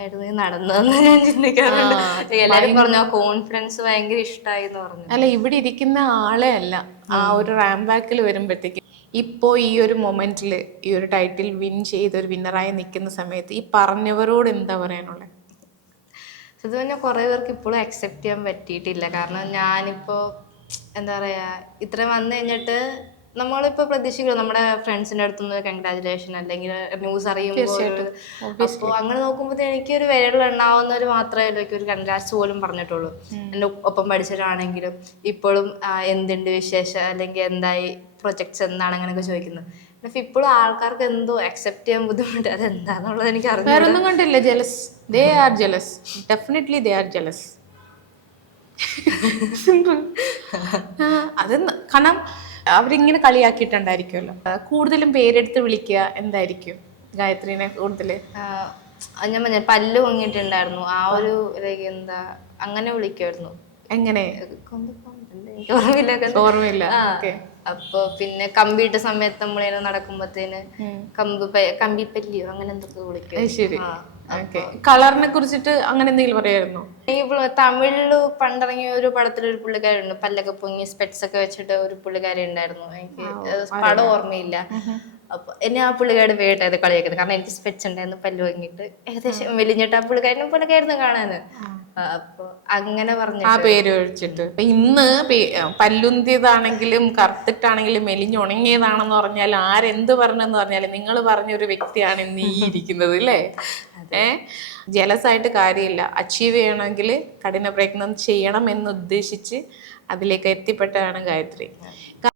അങ്ങനെയായിരുന്നു നടന്നതെന്ന് ഞാൻ ചിന്തിക്കാറുണ്ട്. എല്ലാരും പറഞ്ഞു ആ കോൺഫിഡൻസ് ഭയങ്കര ഇഷ്ടമായി എന്ന് പറഞ്ഞു. അല്ല, ഇവിടെ ഇരിക്കുന്ന ആളെ അല്ല, ആ ഒരു റാംബാക്കിൽ വരുമ്പോഴത്തേക്ക് ഇപ്പോ ഈ ഒരു മൊമെന്റിൽ ഈ ഒരു ടൈറ്റിൽ വിൻ ചെയ്ത് ഒരു വിന്നറായി നിൽക്കുന്ന സമയത്ത് ഈ പറഞ്ഞവരോട് എന്താ പറയാനുള്ളത്? അത് തന്നെ കുറേ പേർക്ക് ഇപ്പോഴും അക്സെപ്റ്റ് ചെയ്യാൻ പറ്റിയിട്ടില്ല. കാരണം ഞാനിപ്പോ എന്താ പറയാ, ഇത്രയും വന്നു കഴിഞ്ഞിട്ട് നമ്മളിപ്പോ പ്രതീക്ഷിക്കുന്നു നമ്മുടെ ഫ്രണ്ട്സിന്റെ അടുത്തുനിന്ന് കൺഗ്രാജുലേഷൻ അല്ലെങ്കിൽ ന്യൂസ് അറിയുമ്പോൾ. അപ്പോൾ അങ്ങനെ നോക്കുമ്പോൾ എനിക്ക് ഒരു വിരലെണ്ണാവുന്നവർ മാത്രമേ എനിക്ക് ഒരു കൺഗ്രാറ്റ്സ് പോലും പറഞ്ഞിട്ടുള്ളൂ. എൻ്റെ ഒപ്പം പഠിച്ചവരാണെങ്കിലും ഇപ്പോഴും എന്തുണ്ട് വിശേഷം അല്ലെങ്കിൽ എന്തായി പ്രൊജക്ട്സ് എന്താണ് അങ്ങനെയൊക്കെ ചോദിക്കുന്നത്. പക്ഷെ ഇപ്പോഴും ആൾക്കാർക്ക് എന്തോ അക്സെപ്റ്റ് ചെയ്യാൻ ബുദ്ധിമുട്ട്. അതെന്താന്നുള്ളത് എനിക്ക് അറിയില്ല. വേറൊന്നും കണ്ടില്ല, jealous. They are jealous, definitely they are jealous. അത് കാരണം അവരിങ്ങനെ കളിയാക്കിയിട്ടുണ്ടായിരിക്കുമല്ലോ. കൂടുതലും പേരെടുത്ത് വിളിക്കുക എന്തായിരിക്കും ഗായത്രീനെ കൂടുതൽ? ഞാൻ പറഞ്ഞ പല്ല് പൊങ്ങിയിട്ടുണ്ടായിരുന്നു, ആ ഒരു എന്താ അങ്ങനെ വിളിക്കുമായിരുന്നു. എങ്ങനെ? എനിക്ക് ഓർമ്മയില്ല. ഓർമ്മയില്ല. അപ്പൊ പിന്നെ കമ്പിയിട്ട സമയത്ത് നമ്മളിങ്ങനെ നടക്കുമ്പത്തേന് കമ്പിപ്പല്ലിയോ അങ്ങനെ എന്തൊക്കെ വിളിക്കും. ശരി. കളറിനെ കുറിച്ചിട്ട് അങ്ങനെ എന്തെങ്കിലും പറയായിരുന്നു? തമിഴില് പണ്ടിറങ്ങിയ ഒരു പടത്തിലൊരു പുള്ളിക്കാരുണ്ട്, പല്ലൊക്കെ പൊങ്ങി സ്പെറ്റ്സ് ഒക്കെ വെച്ചിട്ട് ഒരു പുള്ളിക്കാരി ഉണ്ടായിരുന്നു. എനിക്ക് പടം ഓർമ്മയില്ല. അപ്പൊ എന്നെ ആ പുള്ളിക്കാരുടെ പേരിട്ടായത് കളിയാക്കുന്നത്. കാരണം എനിക്ക് സ്പെറ്റ്സ് ഉണ്ടായിരുന്നു, പല്ല് വാങ്ങിയിട്ട് ഏകദേശം മെലിഞ്ഞിട്ട് ആ പുള്ളിക്കാരനും പുള്ളിക്കായിരുന്നു കാണാന്. അപ്പൊ അങ്ങനെ പറഞ്ഞു ആ പേര് ഒഴിച്ചിട്ട് ഇന്ന് പല്ലുന്തിയതാണെങ്കിലും കറുത്തിട്ടാണെങ്കിലും മെലിഞ്ഞുണങ്ങിയതാണെന്ന് പറഞ്ഞാൽ ആരെന്ത് പറഞ്ഞെന്ന് പറഞ്ഞാലും നിങ്ങൾ പറഞ്ഞൊരു വ്യക്തിയാണ് ഇന്ന് ഈ ഇരിക്കുന്നത് അല്ലേ? ജലസായിട്ട് കാര്യമില്ല. അച്ചീവ് ചെയ്യണമെങ്കിൽ കഠിന പ്രയത്നം ചെയ്യണം എന്നുദ്ദേശിച്ച് അതിലേക്ക് എത്തിപ്പെട്ടതാണ് ഗായത്രി.